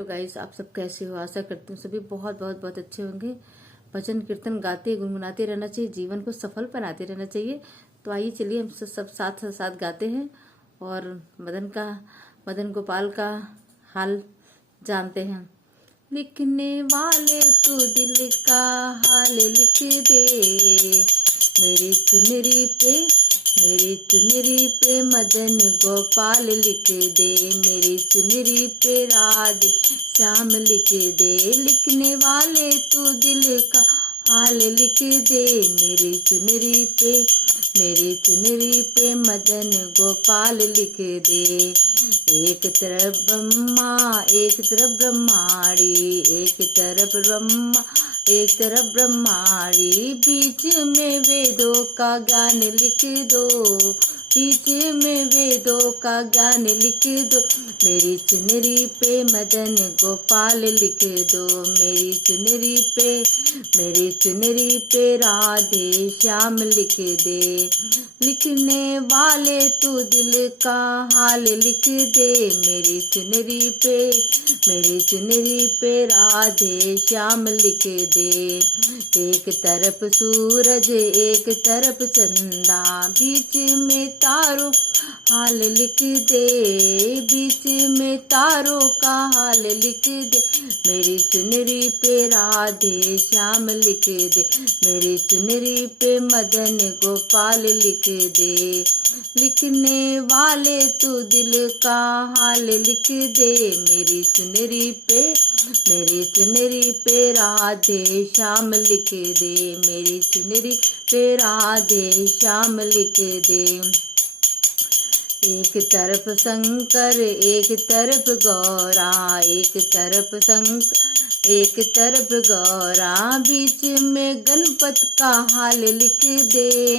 तो गाइस, आप सब कैसे हो? आशा करती हूँ सभी बहुत बहुत बहुत अच्छे होंगे। भजन कीर्तन गाते गुनगुनाते रहना चाहिए, जीवन को सफल बनाते रहना चाहिए। तो आइए चलिए हम सब साथ साथ गाते हैं और मदन गोपाल का हाल जानते हैं। लिखने वाले तू दिल का हाल लिख दे, मेरी चुनरी पे मदन गोपाल लिख दे, मेरी चुनरी पे राधे श्याम लिख दे। लिखने वाले तू दिल का हाल लिख दे, मेरी चुनरी पे मदन गोपाल लिख दे। एक तरफ ब्रह्मा एक तरफ ब्रह्माड़ी, एक तरफ ब्रह्मा एक तरफ ब्रह्माड़ी, बीच में वेदों का ज्ञान लिख दो, बीच में वेदों का ज्ञान लिख दो। मेरी चुनरी पे मदन गोपाल लिख दो, मेरी चुनरी पे राधे श्याम लिख दे। लिखने वाले तू दिल का हाल लिख दे, मेरी चुनरी पे राधे श्याम लिख दे। एक तरफ सूरज एक तरफ चंदा, बीच में तारों हाल लिख दे, बीच में तारों का हाल लिख दे। मेरी चुनरी पे राधे श्याम लिख दे, मेरी चुनरी पे मदन गोपाल लिख दे। लिखने वाले तू दिल का हाल लिख दे, मेरी चुनरी पे राधे श्याम लिख दे, मेरी चुनरी पे राधे श्याम लिख दे। एक तरफ शंकर एक तरफ गौरा, एक तरफ गौरा, बीच में गणपत का हाल लिख दे,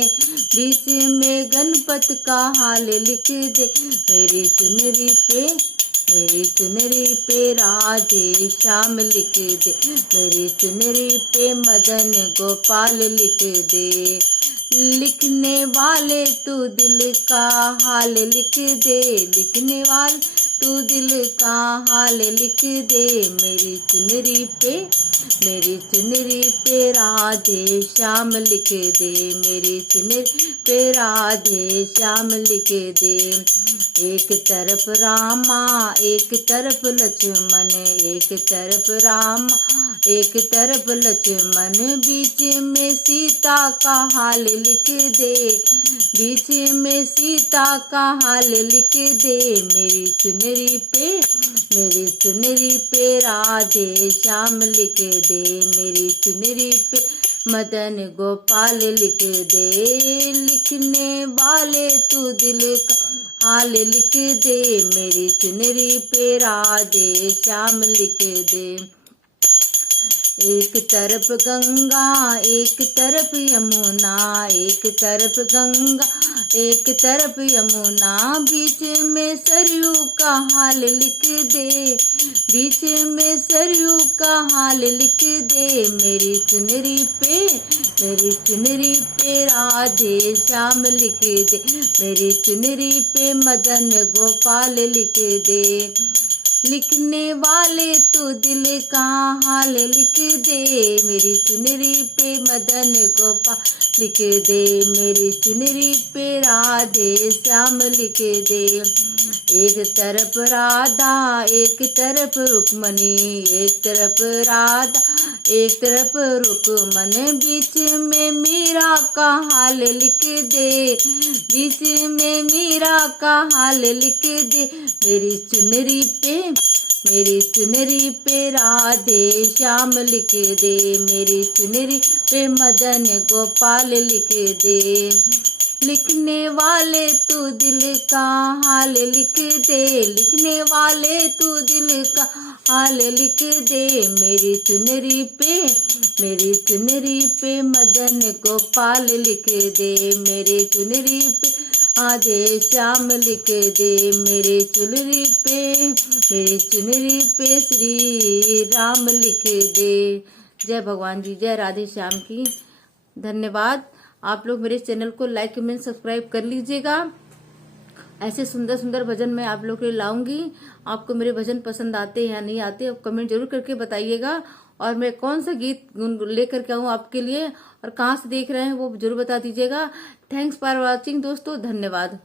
बीच में गणपत का हाल लिख दे। मेरी चुनरी पे राधे श्याम लिख दे, मेरी चुनरी पे मदन गोपाल लिख दे। लिखने वाले तू दिल का हाल लिख दे, लिखने वाले तू दिल का हाल लिख दे। मेरी चुनरी पे राधे श्याम लिख दे, मेरी चुनरी पे राधे श्याम लिख दे। एक तरफ रामा एक तरफ लक्ष्मण, एक तरफ रामा एक तरफ लक्ष्मण, बीच में सीता का हाल लिख दे, बीच में सीता का हाल लिख दे। मेरी चुनरी पे राधे श्याम लिख दे, मेरी चुनरी पे मदन गोपाल लिख दे। लिखने वाले तू दिल का हाल लिख दे, मेरी चुनरी पे राधे श्याम लिख दे। एक तरफ गंगा एक तरफ यमुना, एक तरफ गंगा एक तरफ यमुना, बीच में सरयू का हाल लिख दे, बीच में सरयू का हाल लिख दे। मेरी चुनरी पे राधे श्याम लिख दे, मेरी चुनरी पे मदन गोपाल लिख दे। लिखने वाले तू दिल का हाल लिख दे, मेरी चुनरी पे मदन गोपाल लिख दे, मेरी चुनरी पे राधे श्याम लिख दे। एक तरफ राधा एक तरफ रुक्मणी, एक तरफ राधा एक तरफ रुक्मण, बीच में मीरा का हाल लिख दे, बीच में मीरा का हाल लिख दे। मेरी चुनरी पे राधे श्याम लिख दे, मेरी चुनरी पे मदन गोपाल लिख दे। लिखने वाले तू दिल का हाल लिख दे, लिखने वाले तू दिल का हाल लिख दे। मेरी चुनरी पे मदन गोपाल लिख दे, मेरी चुनरी पे राधे श्याम लिख दे। मेरी चुनरी पे श्री राम लिख दे। जय भगवान जी, जय राधे श्याम की। धन्यवाद। आप लोग मेरे चैनल को लाइक कमेंट सब्सक्राइब कर लीजिएगा ऐसे सुंदर सुंदर भजन मैं आप लोग के लिए लाऊंगी। आपको मेरे भजन पसंद आते हैं या नहीं आते, आप कमेंट जरूर करके बताइएगा। और मैं कौन सा गीत लेकर के आऊँ आपके लिए और कहाँ से देख रहे हैं वो जरूर बता दीजिएगा। थैंक्स फॉर वॉचिंग दोस्तों, धन्यवाद।